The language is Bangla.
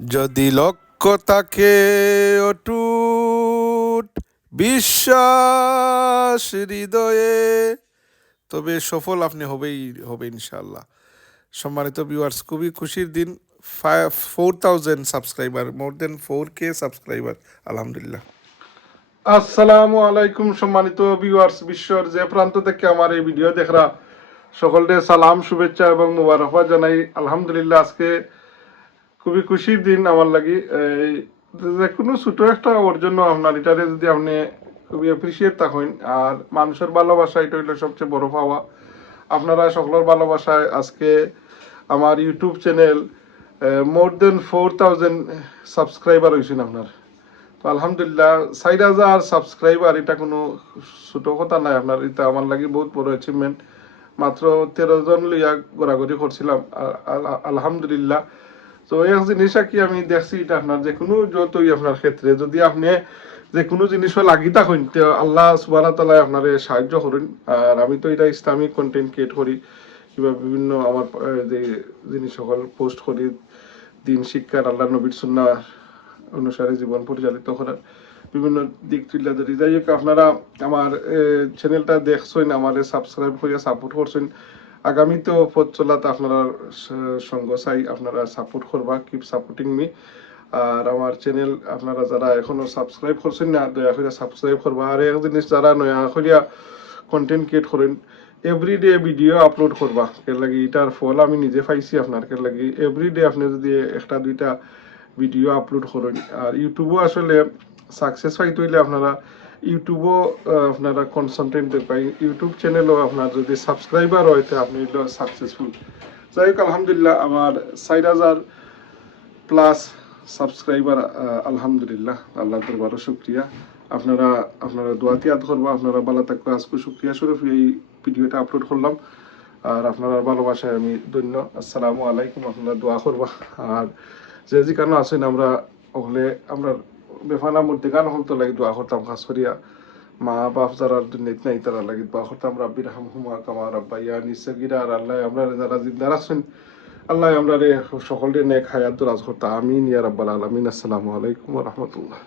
যদি লক্ষ্য থাকে অটুট বিশ্বাস হৃদয়ে, তবে সফল আপনি হবে ইনশাল্লাহ। সম্মানিত ভিউয়ার্স, খুবই খুশির দিন। 4,000 সাবস্ক্রাইবার, মোর দেন 4K সাবস্ক্রাইবার, আলহামদুলিল্লাহ। আসসালামু আলাইকুম সম্মানিত ভিউয়ার্স, বিশ্বর যে প্রান্ত থেকে আমার এই ভিডিও দেখরা সকলকে সালাম, শুভেচ্ছা এবং মুবারকবাদ জানাই। আলহামদুলিল্লাহ, আজকে খুবই খুশির দিন আমার লাগি। যে কোনো ছোট একটা অর্জন আপনার এটারে যদি আপনি খুবই অ্যাপ্রিসিয়েট থাকেন, আর মানুষের ভালোবাসা এটা হইলো সবচেয়ে বড় পাওয়া। আপনারা সকলের ভালোবাসায় আজকে আমার ইউটিউব চ্যানেল মোর দেন 4,000 সাবস্ক্রাইবার হয়েছেন আপনার। তো আলহামদুলিল্লাহ, 4,000 সাবস্ক্রাইবার এটা কোনো ছোট কথা নাই আপনার, এটা আমার লাগে বহুত বড় অ্যাচিভমেন্ট। মাত্র 13 জন লইয়া ঘোরাঘুরি করছিলাম, আলহামদুলিল্লাহ। তো এক জিনিস কি আমি দেখছি, এটা আপনার যে কোনো যতই আপনার ক্ষেত্রে যদি আপনি যে কোনো জিনিসও লাগি থাকেন, তো আল্লাহ সুবহানাহু ওয়া তাআলা আপনারে সাহায্য করেন। আর আমি তো এটা ইসলামিক কন্টেন্ট ক্রিয়েট করি, কিংবা বিভিন্ন আমার যে জিনিস সকল পোস্ট করি, দিন শিক্ষার, আল্লাহ নবীর সুন্নাহ অনুসারে জীবন পরিচালিত করার বিভিন্ন দিক তুলে ধরি। যাই হোক, আপনারা আমার চ্যানেলটা দেখছেন, আমার সাবস্ক্রাইব করিয়া সাপোর্ট করছেন। আগামীতেও পথ চলাতে আপনারা সঙ্গ চাই, আপনারা সাপোর্ট করবা, কিপ সাপোর্টিং মি। আর আমার চ্যানেল আপনারা যারা এখনো সাবস্ক্রাইব করছেন না, দয়া করে সাবস্ক্রাইব করবা। আর এক জিনিস, যারা নয়া করিয়া কন্টেন্ট ক্রিয়েট করেন, এভরিডে ভিডিও আপলোড করবা। এর লাগি এটার ফল আমি নিজে পাইছি আপনার। এর লাগি এভরিডে আপনি যদি একটা দুইটা ভিডিও আপলোড করেন, আর ইউটিউবও আসলে সাকসেস পাইতে হইলে আপনারা ইউটিউবও আপনারা কনসেন্ট্রেট পাই, ইউটিউব চ্যানেলও আপনার যদি সাবস্ক্রাইবার হয় তো আপনি সাকসেসফুল। যাই হোক, আলহামদুলিল্লাহ, আমার 4,000 প্লাস সাবস্ক্রাইবার, আলহামদুলিল্লাহ, আল্লাহ দরবারও শুক্রিয়া। আপনারা আপনারা দোয়াতে ইয়াদ করবা, আপনারা ভালো থাকবে। আজকে শুক্রিয়া স্বরূপ এই ভিডিওটা আপলোড করলাম, আর আপনারা ভালোবাসায় আমি ধন্য। আসসালামু আলাইকুম, আপনারা দোয়া করবা। আর যে যেখানে আছেন, আমরা হলে আমরা বেফানা মধ্যে গান হলতো লাগে দোয়া করতাম, খাস করিয়া মা বাপ যারা দুনিয়াতে নাই তারা লাগে দোয়া করতাম। রাব্বি রাহমহুমা কামা রাব্বায়ানি সগীরা। আর আল্লাহ আমরা যারা জিন্দা রাখছেন, আল্লাহ আমরা সকলকে নেক হায়াত দরাজ করতা। আমিন ইয়া রাব্বাল আলামিন। আসসালামু আলাইকুম ওয়া রাহমাতুল্লাহ।